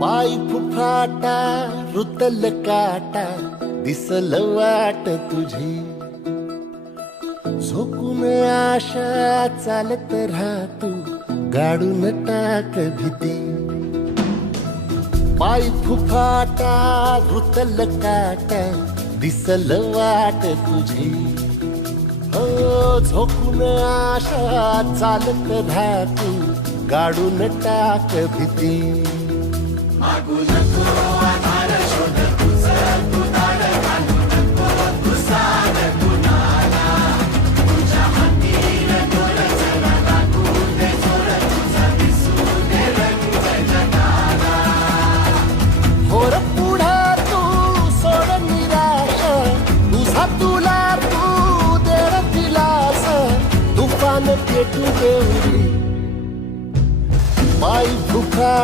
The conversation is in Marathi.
पाय फुफाटा रुतल काटा दिसल वाट तुझी झोकून आशा चालत राहतू गाडून टाक भीती पाय फुफाटा रुतल काटा दिसल वाट तुझी हो झोकून आशा चालत राहतू गाडून टाक भीती मागू नको आधार शोध तुझं तू दाड घालू नको तू साध कुणाला तुझ्या हातीन डोर जरा लागू दे जोर तुझा दिसू दे रंग जगाला होर पुढा तू सोड निराश तुझा तुला तू देर दिलास तुफान पेटू देऊ